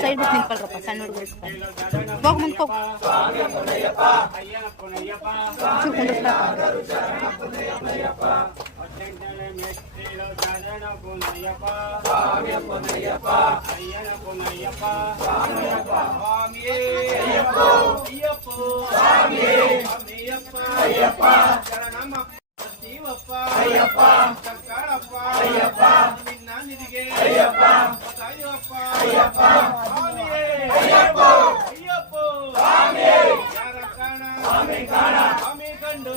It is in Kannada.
ಸೈಡ್ ಬಿಟ್ಟು ನಿಂತ್ಕೊಳ್ರಪ್ಪ ಸಣ್ಣ ಹುಡುಗರು ಹೋಗಿ ಮುಂದೆ ಹೋಗಿ ಶಿವಪ್ಪ ಅಯ್ಯಪ್ಪ ಶಂಕರಪ್ಪ ಅಯ್ಯಪ್ಪ ನಿನ್ನ ನಿಧಿಗೆ ಅಯ್ಯಪ್ಪ ಅಯ್ಯಪ್ಪ ಅಯ್ಯಪ್ಪ ಸ್ವಾಮಿಯೇ ಅಯ್ಯಪ್ಪ ಅಯ್ಯಪ್ಪ ಸ್ವಾಮಿಯೇ ಯಾರ ಕಾಣ ಸ್ವಾಮಿ ಕಾಣ ಸ್ವಾಮಿ ಕಂಡು